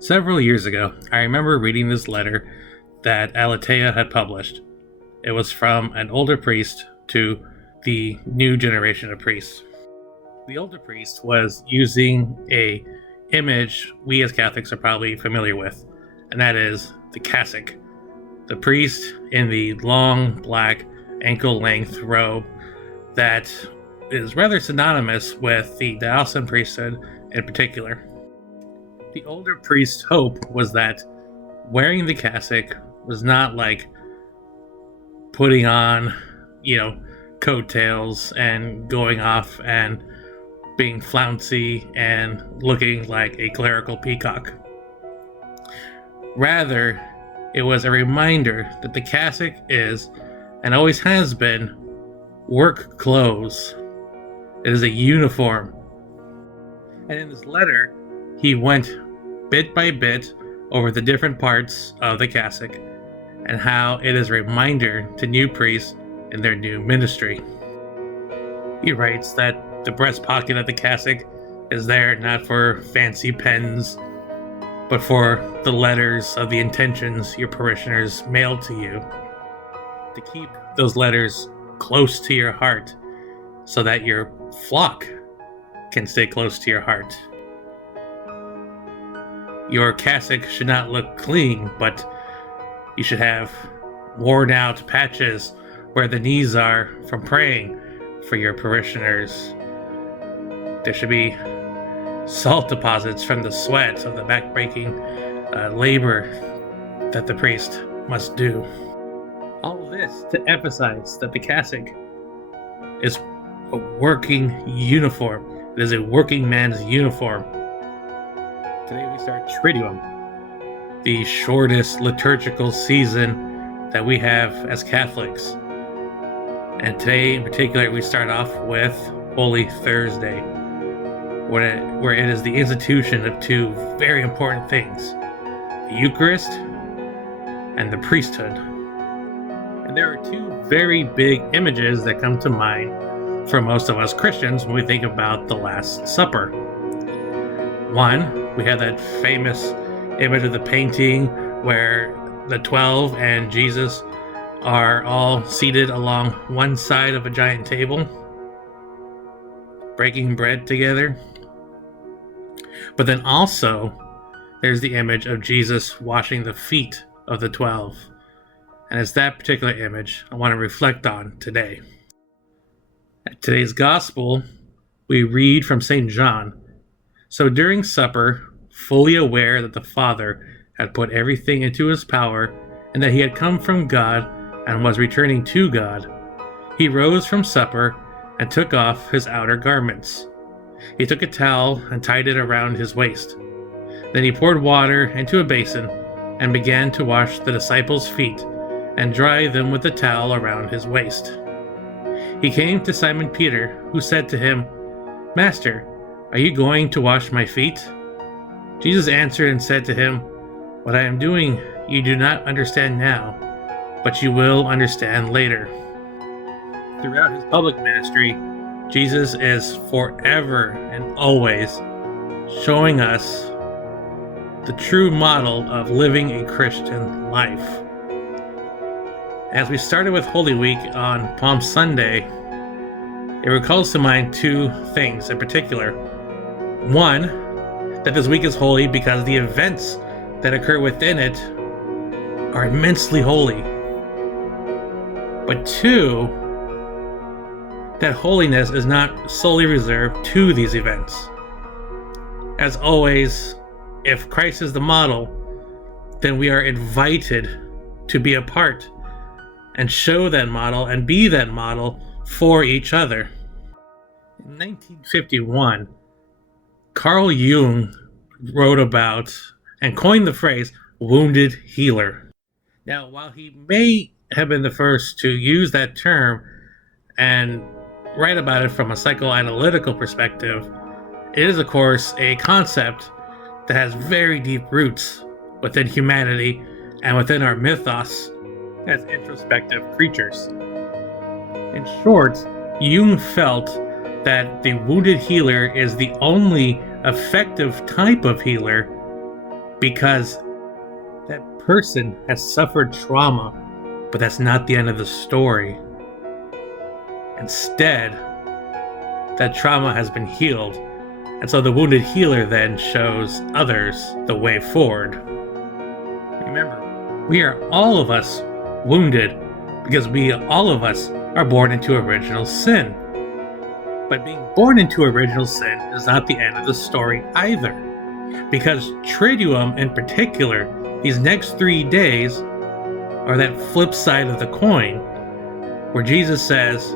Several years ago, I remember reading this letter that Aletheia had published. It was from an older priest to the new generation of priests. The older priest was using a image we as Catholics are probably familiar with, and that is the cassock. The priest in the long black ankle-length robe that is rather synonymous with the diocesan priesthood in particular. The older priest's hope was that wearing the cassock was not like putting on, coattails and going off and being flouncy and looking like a clerical peacock. Rather, it was a reminder that the cassock is, and always has been, work clothes. It is a uniform. And in this letter, he went bit by bit over the different parts of the cassock and how it is a reminder to new priests in their new ministry. He writes that the breast pocket of the cassock is there not for fancy pens, but for the letters of the intentions your parishioners mail to you, to keep those letters close to your heart so that your flock can stay close to your heart. Your cassock should not look clean, but you should have worn out patches where the knees are from praying for your parishioners. There should be salt deposits from the sweat of the backbreaking labor that the priest must do. All of this to emphasize that the cassock is a working uniform. It is a working man's uniform. Today we start Triduum, the shortest liturgical season that we have as Catholics. And today in particular we start off with Holy Thursday, where it is the institution of two very important things, the Eucharist and the priesthood. And there are two very big images that come to mind for most of us Christians when we think about the Last Supper. One, we have that famous image of the painting where the 12 and Jesus are all seated along one side of a giant table, breaking bread together. But then also, there's the image of Jesus washing the feet of the 12. And it's that particular image I want to reflect on today. At today's Gospel, we read from St. John. So during supper, fully aware that the Father had put everything into his power and that he had come from God and was returning to God, he rose from supper and took off his outer garments. He took a towel and tied it around his waist. Then he poured water into a basin and began to wash the disciples' feet and dry them with the towel around his waist. He came to Simon Peter, who said to him, "Master, are you going to wash my feet?" Jesus answered and said to him, "What I am doing you do not understand now, but you will understand later." Throughout his public ministry, Jesus is forever and always showing us the true model of living a Christian life. As we started with Holy Week on Palm Sunday, it recalls to mind two things in particular. One, that this week is holy because the events that occur within it are immensely holy. But two, that holiness is not solely reserved to these events. As always, if Christ is the model, then we are invited to be a part and show that model and be that model for each other. In 1951, Carl Jung wrote about and coined the phrase wounded healer. Now, while he may have been the first to use that term and write about it from a psychoanalytical perspective, it is, of course, a concept that has very deep roots within humanity and within our mythos as introspective creatures. In short, Jung felt that the wounded healer is the only effective type of healer because that person has suffered trauma, but that's not the end of the story. Instead, that trauma has been healed, and so the wounded healer then shows others the way forward. Remember, we are all of us wounded because all of us are born into original sin. But being born into original sin is not the end of the story either, because Triduum in particular, these next 3 days, are that flip side of the coin, where Jesus says,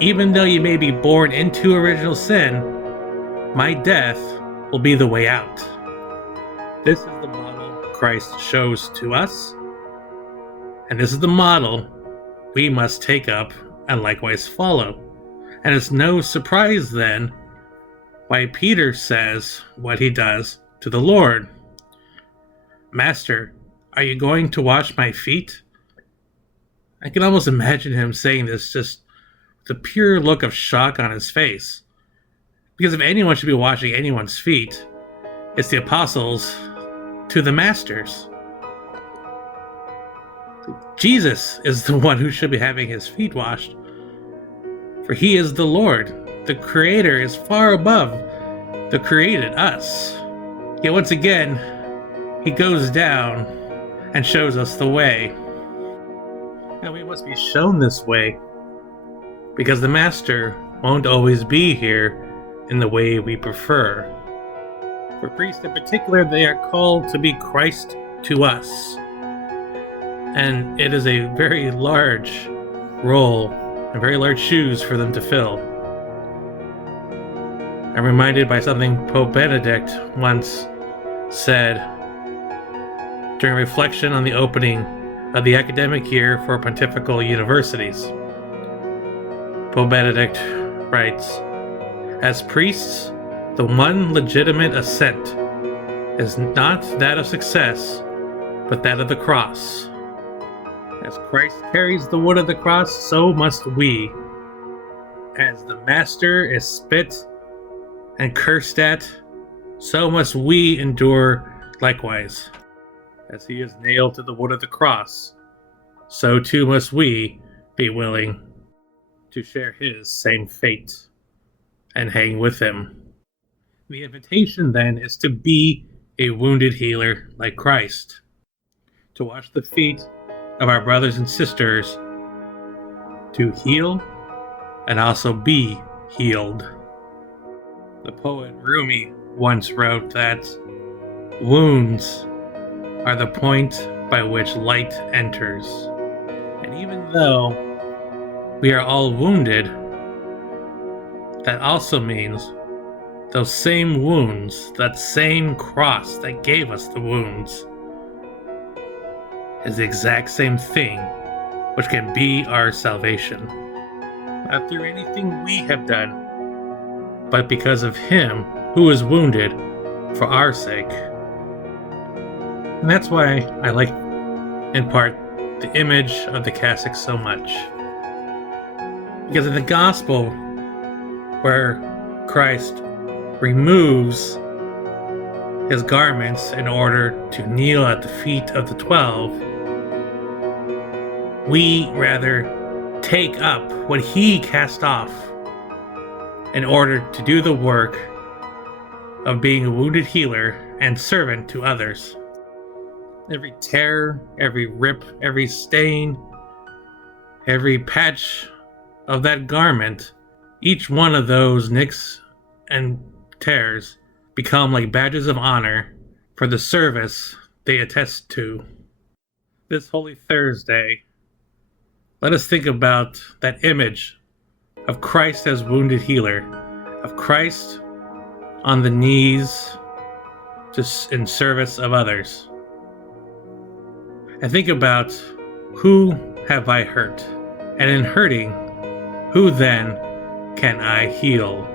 even though you may be born into original sin, my death will be the way out. This is the model Christ shows to us, and this is the model we must take up and likewise follow. And it's no surprise then why Peter says what he does to the Lord. Master, are you going to wash my feet? I can almost imagine him saying this just with a pure look of shock on his face. Because if anyone should be washing anyone's feet, it's the apostles to the masters. Jesus is the one who should be having his feet washed. For he is the Lord. The Creator is far above the created, us. Yet once again, he goes down and shows us the way. Now we must be shown this way because the Master won't always be here in the way we prefer. For priests in particular, they are called to be Christ to us. And it is a very large role and very large shoes for them to fill. I'm reminded by something Pope Benedict once said during reflection on the opening of the academic year for pontifical universities. Pope Benedict writes, as priests, the one legitimate ascent is not that of success, but that of the cross. As Christ carries the wood of the cross, so must we. As the Master is spit and cursed at, so must we endure likewise. As he is nailed to the wood of the cross, so too must we be willing to share his same fate and hang with him. The invitation then is to be a wounded healer like Christ, to wash the feet of our brothers and sisters, to heal and also be healed. The poet Rumi once wrote that wounds are the point by which light enters. And even though we are all wounded, that also means those same wounds, that same cross that gave us the wounds, is the exact same thing which can be our salvation. Not through anything we have done, but because of him who was wounded for our sake. And that's why I like, in part, the image of the cassock so much. Because in the gospel, where Christ removes his garments in order to kneel at the feet of the 12, we rather take up what he cast off in order to do the work of being a wounded healer and servant to others. Every tear, every rip, every stain, every patch of that garment, each one of those nicks and tears become like badges of honor for the service they attest to. This Holy Thursday, let us think about that image of Christ as wounded healer, of Christ on the knees just in service of others. And think about, who have I hurt? And in hurting, who then can I heal?